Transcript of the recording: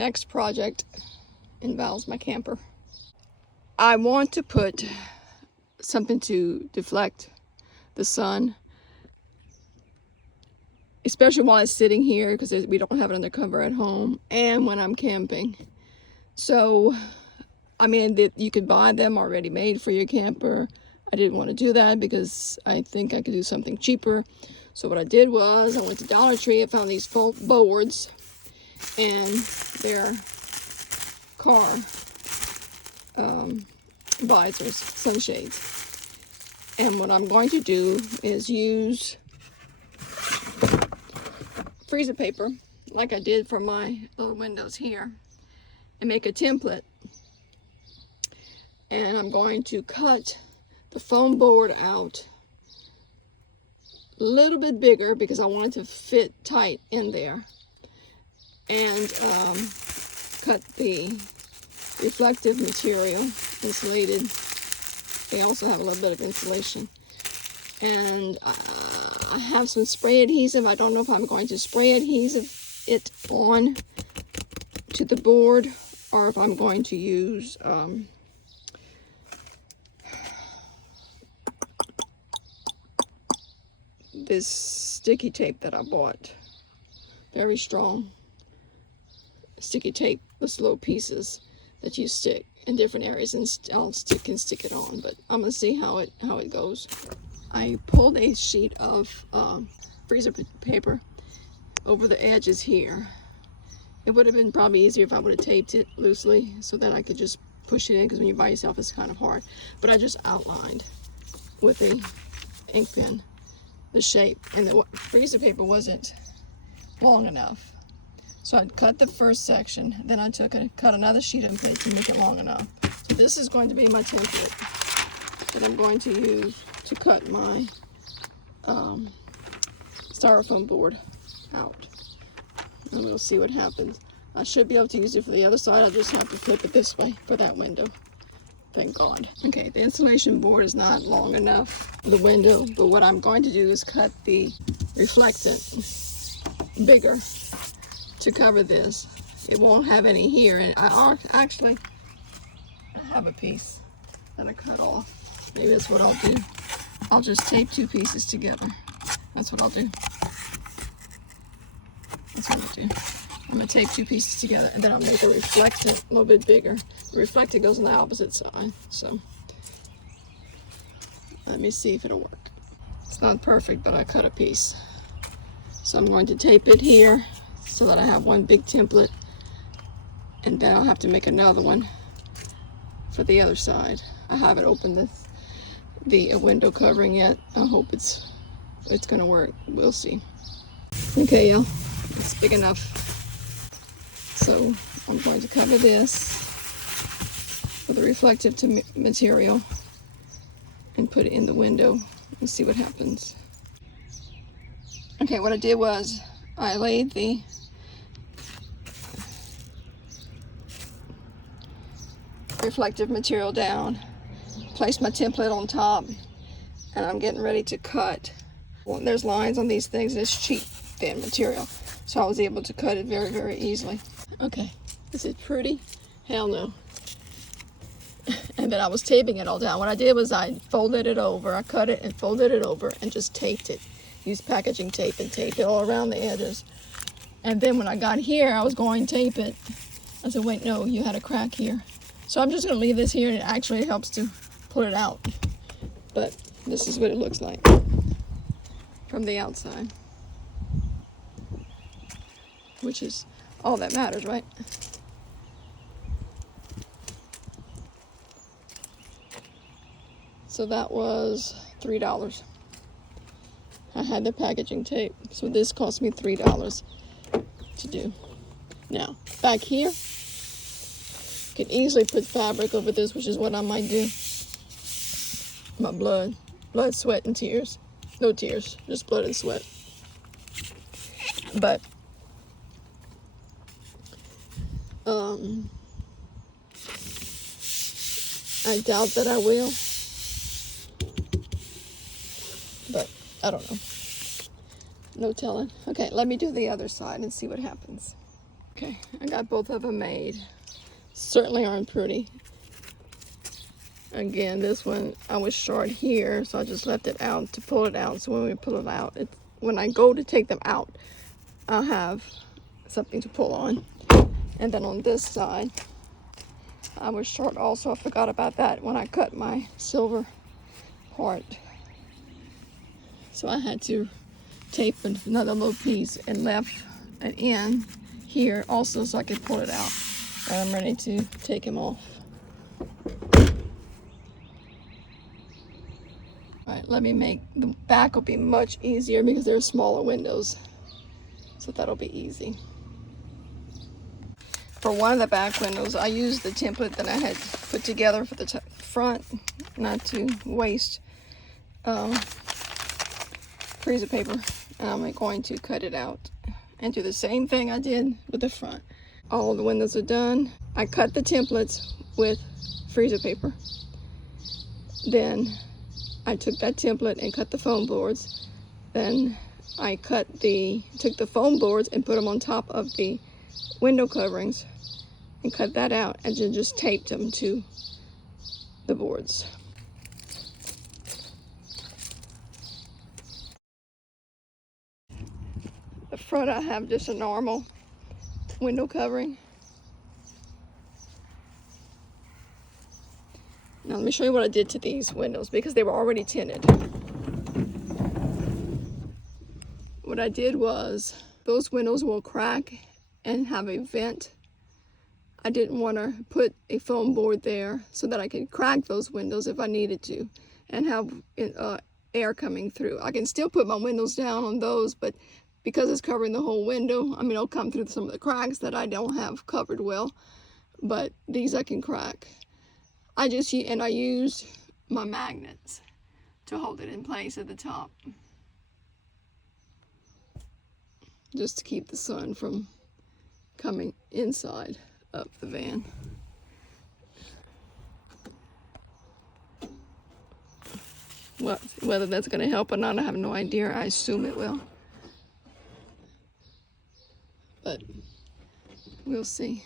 Next project involves my camper. I want to put something to deflect the sun, especially while it's sitting here, because we don't have it under cover at home, and when I'm camping. So, I mean, you could buy them already made for your camper. I didn't want to do that because I think I could do something cheaper. So what I did was I went to Dollar Tree. I found these foam boards, and they're car visors, sunshades. And what I'm going to do is use freezer paper, like I did for my little windows here, and make a template. And I'm going to cut the foam board out a little bit bigger because I want it to fit tight in there, and cut the reflective material, insulated. They also have a little bit of insulation. And I have some spray adhesive. I don't know if I'm going to spray adhesive it on to the board or if I'm going to use this sticky tape that I bought. Very strong sticky tape with little pieces that you stick in different areas, and I'll stick it on, but I'm gonna see how it goes. I pulled a sheet of freezer paper over the edges here. It would have been probably easier if I would have taped it loosely so that I could just push it in, because when you're by yourself it's kind of hard. But I just outlined with a ink pen the shape, and the freezer paper wasn't long enough. So I cut the first section, then I cut another sheet of paper to make it long enough. So this is going to be my template that I'm going to use to cut my styrofoam board out. And we'll see what happens. I should be able to use it for the other side. I just have to flip it this way for that window. Thank God. Okay, the insulation board is not long enough for the window, but what I'm going to do is cut the reflectant bigger to cover this. It won't have any here, and I actually have a piece that I cut off. Maybe that's what I'll do. I'll just tape two pieces together. That's what I'll do. That's what I'll do. I'm gonna tape two pieces together, and then I'll make a reflectant a little bit bigger. The reflectant goes on the opposite side, so let me see if it'll work. It's not perfect, but I cut a piece. So I'm going to tape it here so that I have one big template, and then I'll have to make another one for the other side. I haven't opened the window covering yet. I hope it's gonna work. We'll see. Okay, y'all, it's big enough. So I'm going to cover this with a reflective material and put it in the window and see what happens. Okay, what I did was I laid the reflective material down, placed my template on top, and I'm getting ready to cut. Well, there's lines on these things, and it's cheap thin material, so I was able to cut it very, very easily. Okay, is it pretty? Hell no. And then I was taping it all down. What I did was I folded it over, I cut it and folded it over and just taped it. Used packaging tape and taped it all around the edges. And then when I got here, I was going to tape it. I said, wait, no, you had a crack here. So I'm just gonna leave this here, and it actually helps to pull it out. But this is what it looks like from the outside, which is all that matters, right? So that was $3. I had the packaging tape, so this cost me $3 to do. Now, back here, you can easily put fabric over this, which is what I might do. My blood, sweat, and tears. No tears, just blood and sweat. But I doubt that I will, but I don't know. No telling. Okay, let me do the other side and see what happens. Okay, I got both of them made. Certainly aren't pretty. Again, this one I was short here, so I just left it out to pull it out. So when we pull it out, when I go to take them out, I'll have something to pull on. And then on this side, I was short also. I forgot about that when I cut my silver part. So I had to tape another little piece and left an end here also so I could pull it out. And I'm ready to take him off. All right, let me make, the back will be much easier because there are smaller windows. So that'll be easy. For one of the back windows, I used the template that I had put together for the front, not to waste freezer paper. And I'm going to cut it out and do the same thing I did with the front. All the windows are done. I cut the templates with freezer paper. Then I took that template and cut the foam boards. Then I took the foam boards and put them on top of the window coverings and cut that out and then just taped them to the boards. The front I have just a normal window covering. Now let me show you what I did to these windows because they were already tinted. What I did was, those windows will crack and have a vent. I didn't want to put a foam board there so that I could crack those windows if I needed to and have air coming through. I can still put my windows down on those, but because it's covering the whole window, I mean, it'll come through some of the cracks that I don't have covered well, but these I can crack. I used my magnets to hold it in place at the top, just to keep the sun from coming inside of the van. Whether that's going to help or not, I have no idea. I assume it will, but we'll see.